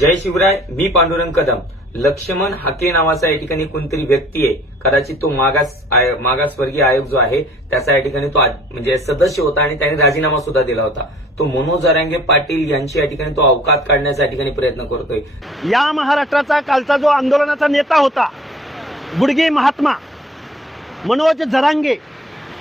जय शिवराय मी पांडुरंग कदम. लक्ष्मण हाके नावाचा या ठिकाणी कोणतरी व्यक्ती आहे. कदाचित तो मागास मागासवर्गीय आयोग जो आहे त्याचा या ठिकाणी तो म्हणजे सदस्य होता आणि त्याने राजीनामा सुद्धा दिला होता. तो मनोज जरांगे पाटील यांची या ठिकाणी तो अवकात काढण्याचा या ठिकाणी प्रयत्न करतोय. या महाराष्ट्राचा कालचा जो आंदोलनाचा नेता होता गुडगे महात्मा मनोज झरांगे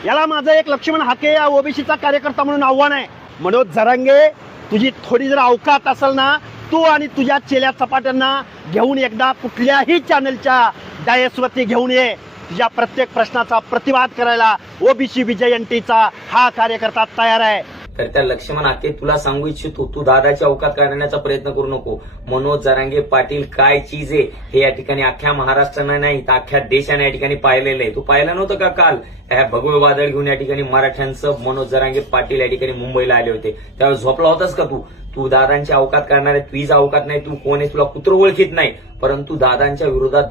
याला माझं एक लक्ष्मण हाके या ओबीसीचा कार्यकर्ता म्हणून आव्हान आहे. मनोज झरांगे तुझी थोडी जर अवकात असेल ना तू आणि तुझ्या चेल्या चपाट्यांना घेऊन एकदा कुठल्याही चॅनलच्या डायसवरती घेऊन ये. तुझ्या प्रत्येक प्रश्नाचा प्रतिवाद करायला ओबीसी विजयंतीचा हा कार्यकर्ता तयार आहे. तर त्या लक्ष्मण आके तुला सांगू इच्छितो तू दादाची अवकात काढण्याचा प्रयत्न करू नको. मनोज जरांगे पाटील काय चीज आहे हे या ठिकाणी अख्ख्या महाराष्ट्रानं नाही तर अख्ख्या देशाने या ठिकाणी पाहिलेलं आहे. तू पाहिलं नव्हतं का काल? ह्या भगवे वादळ घेऊन या ठिकाणी मराठ्यांचं मनोज जरांगे पाटील या ठिकाणी मुंबईला आले होते. त्यावेळेस झोपला होतास का तू? तू दादांची अवकात करणारे तुझा अवकात नाही तू कोण आहे तुला कुत्र ओळखीत नाही. परंतु दादांच्या विरोधात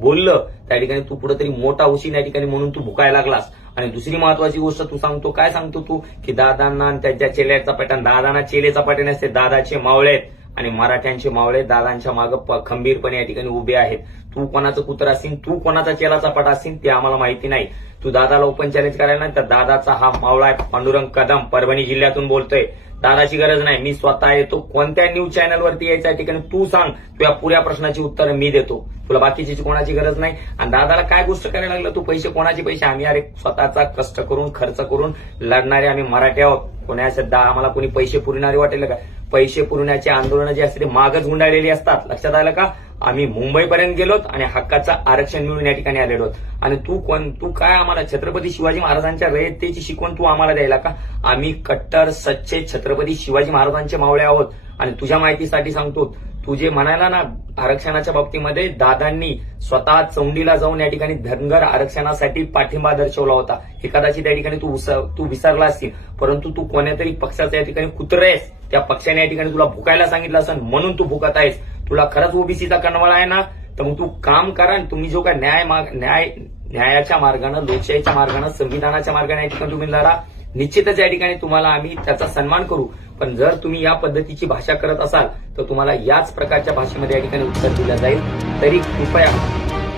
बोललं त्या ठिकाणी तू कुठेतरी मोठा उशी या ठिकाणी म्हणून तू भुकायला लागलास. आणि दुसरी महत्वाची गोष्ट तू सांगतो काय सांगतो तू? की दादांना आणि त्यांच्या चेल्याचा पॅटर्न दादांना चेलेचा पॅटर्न असते दादाचे मावळे आहेत. आणि मराठ्यांचे मावळे दादांच्या मागे खंबीरपणे या ठिकाणी उभे आहेत. तू कोणाचं कुत्र असेल तू कोणाचा चेलाचा पट असेल ते आम्हाला माहिती नाही. तू दादाला ओपन चॅलेंज करायला तर दादाचा हा मावळा आहे पांडुरंग कदम परभणी जिल्ह्यातून बोलतोय. दादाची गरज नाही. मी स्वतः येतो. कोणत्या न्यूज चॅनलवरती यायच्या ठिकाणी तू सांग. तुझ्या पुऱ्या प्रश्नाची उत्तर मी देतो. तुला बाकीची कोणाची गरज नाही? आणि दादाला काय गोष्ट करायला लागलं? तू पैसे कोणाचे पैसे? आम्ही अरे स्वतःचा कष्ट करून खर्च करून लढणारे आम्ही मराठी आहोत. कोणा सध्या आम्हाला कोणी पैसे पुरणारे वाटेल का? पैसे पुरण्याचे आंदोलन जे असते ते मागच गुंडाळलेली असतात. लक्षात आलं का? आम्ही मुंबईपर्यंत गेलोत आणि हक्काचं आरक्षण मिळून या ठिकाणी आलेलो आणि तू कोण? तू काय आम्हाला? छत्रपती शिवाजी महाराजांच्या रयतेची शिकवण तू आम्हाला द्यायला का? आम्ही कट्टर सच्चे छत्रपती शिवाजी महाराजांचे मावळे आहोत. आणि तुझ्या माहितीसाठी सांगतो तुझे म्हणायला म्हणाला ना आरक्षणाच्या बाबतीमध्ये दादांनी स्वतः चौंडीला जाऊन या ठिकाणी धनगर आरक्षणासाठी पाठिंबा दर्शवला होता. हे कदाचित या ठिकाणी तू तू विसरला असतील परंतु तू कोण्यातरी पक्षाचा या ठिकाणी कुत्र आहेस. त्या पक्षाने या ठिकाणी तुला भुकायला सांगितलं असेल म्हणून तू भुकत आहेस. तुला खरंच ओबीसीचा कणवळा आहे ना? तर मग तू काम करा तुम्ही जो काय न्याय न्याय न्यायाच्या मार्गानं लोकशाहीच्या मार्गानं संविधानाच्या मार्गाने या ठिकाणी तुम्ही लढा. निश्चितच या ठिकाणी तुम्हाला आम्ही त्याचा सन्मान करू. पण जर तुम्ही या पद्धतीची भाषा करत असाल तर तुम्हाला याच प्रकारच्या भाषेमध्ये या ठिकाणी उत्तर दिलं जाईल. तरी कृपया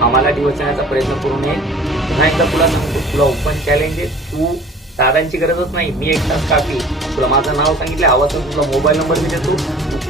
आम्हाला डिवचण्याचा प्रयत्न करू नये. पुन्हा एकदा तुला सांगतो तुला ओपन चॅलेंज आहे. तू दादांची गरजच नाही. मी एक तास काफी. तुला माझं नाव सांगितलं आवाजात तुला मोबाईल नंबर मी देतो.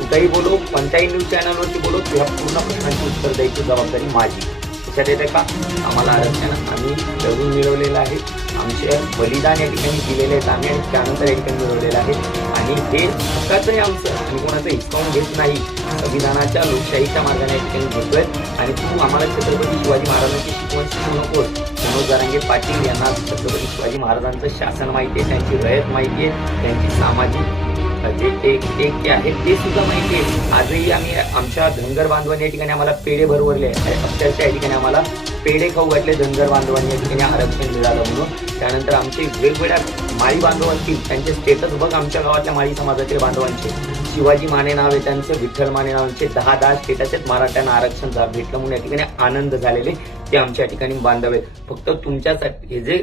कोणताही बोलो कोणत्याही न्यूज चॅनलवरती बोलो किंवा पूर्ण प्रश्नांची उत्तर द्यायची जबाबदारी माझी. लक्षात येते का? आम्हाला आरक्षण आम्ही लढून मिळवलेलं आहे. आमचे बलिदान या ठिकाणी दिलेले आहेत आम्ही आणि त्यानंतर या ठिकाणी मिळवलेलं आहे. आणि हे हक्काचं आमचं. आम्ही कोणाचं हिसकावून घेत नाही. संविधानाच्या लोकशाहीच्या मार्गाने या ठिकाणी घेतोय. आणि तू आम्हाला छत्रपती शिवाजी महाराजांची शिकवण शिकू नकोस मनोज जारांगे पाटील यांना छत्रपती शिवाजी महाराजांचं शासन माहिती आहे त्यांची रयत माहिती आहे त्यांची सामाजिक जे एक एक ते आहे ते सुद्धा माहिती आहे. आजही आम्ही आमच्या धनगर बांधवांनी या ठिकाणी आम्हाला पेढे भरवले आहे. अक्षरशः या ठिकाणी आम्हाला पेढे खाऊ घातले धनगर बांधवांनी या ठिकाणी आरक्षण मिळालं म्हणून. त्यानंतर आमचे वेगवेगळ्या माळी बांधवांची त्यांचे स्टेटस बघ आमच्या गावातल्या माळी समाजातील बांधवांचे. शिवाजी माने नाव आहे त्यांचं विठ्ठल माने नावांचे दहा दहा स्टेटस आहेत मराठ्यांना आरक्षण भेटलं म्हणून या ठिकाणी आनंद झालेले ते आमच्या ठिकाणी बांधव आहेत. फक्त तुमच्यासाठी हे जे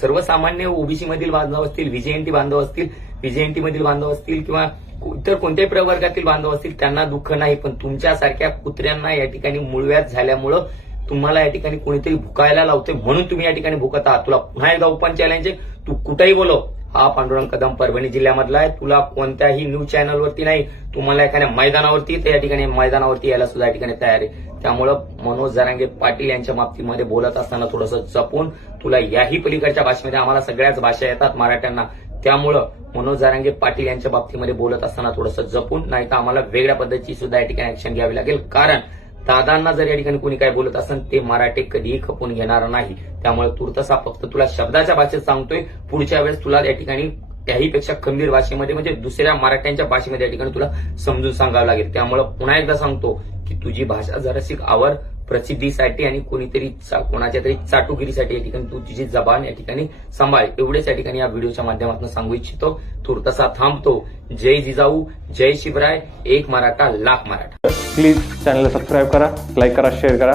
सर्वसामान्य ओबीसी मधील बांधव असतील व्हीजेएनटी बांधव असतील व्हीजेएनटी मधील बांधव असतील किंवा इतर कोणत्याही प्रवर्गातील बांधव असतील त्यांना दुःख नाही. पण तुमच्यासारख्या कुत्र्यांना या ठिकाणी मुळव्यात झाल्यामुळं तुम्हाला या ठिकाणी कोणीतरी भुकायला लावते म्हणून तुम्ही या ठिकाणी भुकत आहात. तुला पुन्हा एकदा ओपन चॅलेंज आहे. तू कुठेही बोलव. हा पांडुरंग कदम परभणी जिल्ह्यामधला आहे. तुला कोणत्याही न्यूज चॅनलवरती नाही तुम्हाला एखाद्या मैदानावरती तर या ठिकाणी मैदानावरती यायला सुद्धा या ठिकाणी तयार आहे. त्यामुळं मनोज जरांगे पाटील यांच्या बाबतीमध्ये बोलत असताना थोडंसं जपून तुला याही पलीकडच्या भाषेमध्ये आम्हाला सगळ्याच भाषा येतात मराठ्यांना. त्यामुळं मनोज जारांगे पाटील यांच्या बाबतीमध्ये बोलत असताना थोडंसं जपून नाही तर आम्हाला वेगळ्या पद्धतीची सुद्धा या ठिकाणी ऍक्शन घ्यावी लागेल. कारण दादांना जर या ठिकाणी कोणी काय बोलत असेल ते मराठी कधीही खपून घेणार नाही. त्यामुळे तुर्तसा फक्त तुला शब्दाच्या भाषेत सांगतोय. पुढच्या वेळेस तुला या ठिकाणी त्याहीपेक्षा खंबीर भाषेमध्ये म्हणजे दुसऱ्या मराठ्यांच्या भाषेमध्ये या ठिकाणी तुला समजून सांगावं लागेल. त्यामुळे पुन्हा एकदा सांगतो की तुझी भाषा जराशी आवर प्रसिद्धीसाठी आणि कोणीतरी चा- कोणाच्या तरी चाटुगिरीसाठी या ठिकाणी तू तुझी जबान या ठिकाणी सांभाळ. एवढेच या ठिकाणी या व्हिडिओच्या माध्यमातून सांगू इच्छितो. तुर्तसा थांबतो. जय जिजाऊ जय शिवराय एक मराठा लाख मराठा. प्लीज चॅनलला सबस्क्राईब करा लाईक करा शेअर करा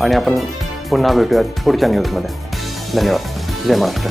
आणि आपण पुन्हा भेटूयात पुढच्या न्यूजमध्ये धन्यवाद. जय महाराष्ट्र.